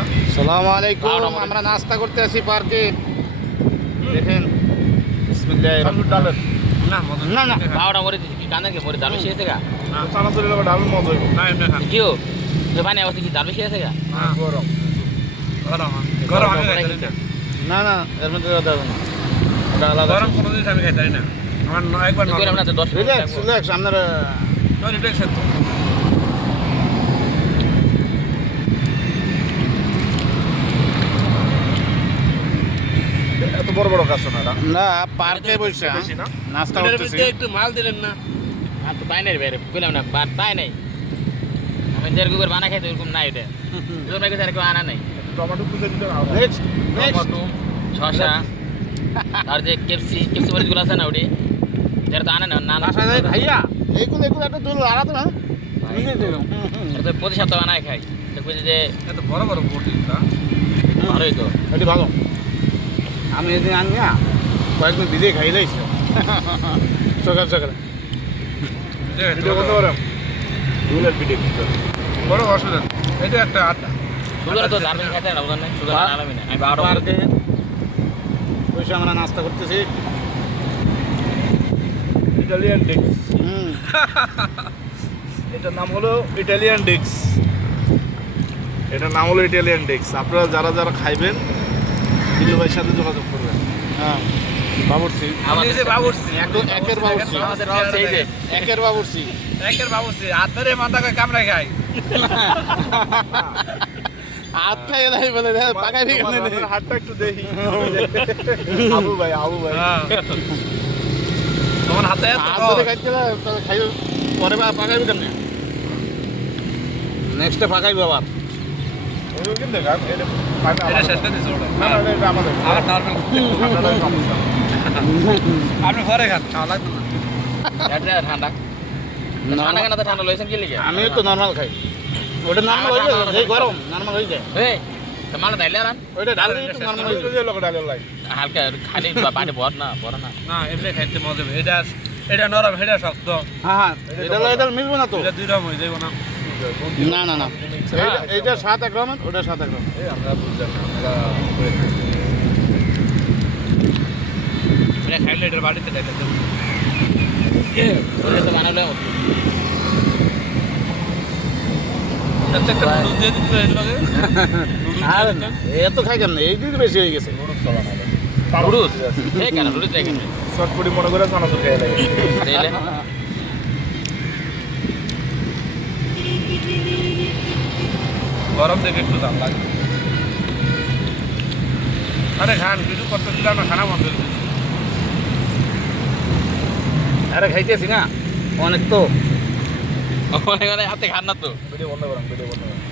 না? সালাম আলাইকুম আমরা নাস্তা করতে আসি পার্কে। দেখেন না না, না। বারোটা মরে দিছি কি কান্দা কে মরে দাল বেশি আছে গা। মজা অবস্থা কি আছে গা। গরম। না না না এর মধ্যে কথা না। ওটা আলাদা গরম কোনো আমি খাইতে না। আমার একবার তুই কইলাম না তো দশ মিনিট রিল্যাক্স লাগবো। রিল্যাক্স আপনারা রিফ্লেক্স বড় বড় কাজ না না পার্কে বসে নাস্তা করতেছি। একটু মাল দিলেন না? আর তো পাই নাই রে বাইরে কইলাম না পাই নাই। আমি যেরকম করে বানা খাইতে ওরকম নাই এটা। মেয়ে কাছে কেউ আনা নাই। টমেটো কুচে দিতে নেক্সট টমেটো শসা। আর যে কেপসি কেপসি মরিচগুলো আছে না ওটি যারা তো আনে না না না। ভাইয়া এইগুলো এগুলো একটা দুল আলাদা না? প্রতি সপ্তাহ বানায় খাই। তো বুঝি যে এত বড় বড় না? ভালোই তো। এটি ভালো। আমি এদিন আনি না কয়েকদিন ভিজে খাই লাইছি। সকাল সকালে। ভিডিও করতে দুলের ভিডিও বড় অসুবিধা। এটা একটা আড্ডা। সুগার তো দারুণ খাইতে না বুঝলেন না সুগার আলামি না আমি বারোটা পার্কে বসে আমরা নাস্তা করতেছি। ইটালিয়ান ডিক্স। হুম। এটার নাম হলো ইটালিয়ান ডিক্স। এটার নাম হলো ইটালিয়ান ডিক্স। আপনারা যারা যারা খাইবেন বিজু ভাইয়ের সাথে যোগাযোগ করবেন। হ্যাঁ। বাবুর্চি। একের বাবুর্চি। আমাদের রস এই যে একের বাবুর্চি। একের বাবুর্চি। হাত ধরে মাথা কামড়ায় খাই হাত খাই এলাই বলে তোমার বিকানে হাতের হাতটা একটু দেখি। আবু ভাই আবু ভাই। হ্যাঁ। তোমার হাতে হাত। ধরে খাইতে খাই পরে বা পাকাইবি কেমনে? নেক্সটে পাকাইবি আবার। আপনি ঘরে খান। ঠান্ডা? ঠান্ডা কেন তো ঠান্ডা লইছেন কি লিগে? আমিও তো নর্মাল খাই। ওটা নর্মাল হয়ে যায় যে গরম নর্মাল হয়ে যায়। এই তো মানে তাইলে আর ওইটা ডাল তো নর্মাল হয়ে যায়। লোক হালকা খালি পানি ভর না ভর না। না এমনি খাইতে মজা এটা এটা নরম এটা শক্ত। হ্যাঁ হ্যাঁ। এটা এটা মিলবে না তো। এটা দুই রকম হয়ে যাবে না। না না না। এইটা- সাত এক রকমের ওটা সাত এক রকম আমরা বুঝলাম আমরা খাইলে এটার বাড়িতে ওটা তো বানালে এত কেন এই দিন বেশি হয়ে গেছে। চটপটি মনে করে চানাচুর খেয়ে লাগে। গরম দেখে একটু দাম লাগবে আরে খান কিছু করতে দিলাম না খানা বন্ধ। আরে খাইতেছি না অনেক তো। অনেক অনেক হাতে খান না তো। ভিডিও বন্ধ করাম ভিডিও বন্ধ করেন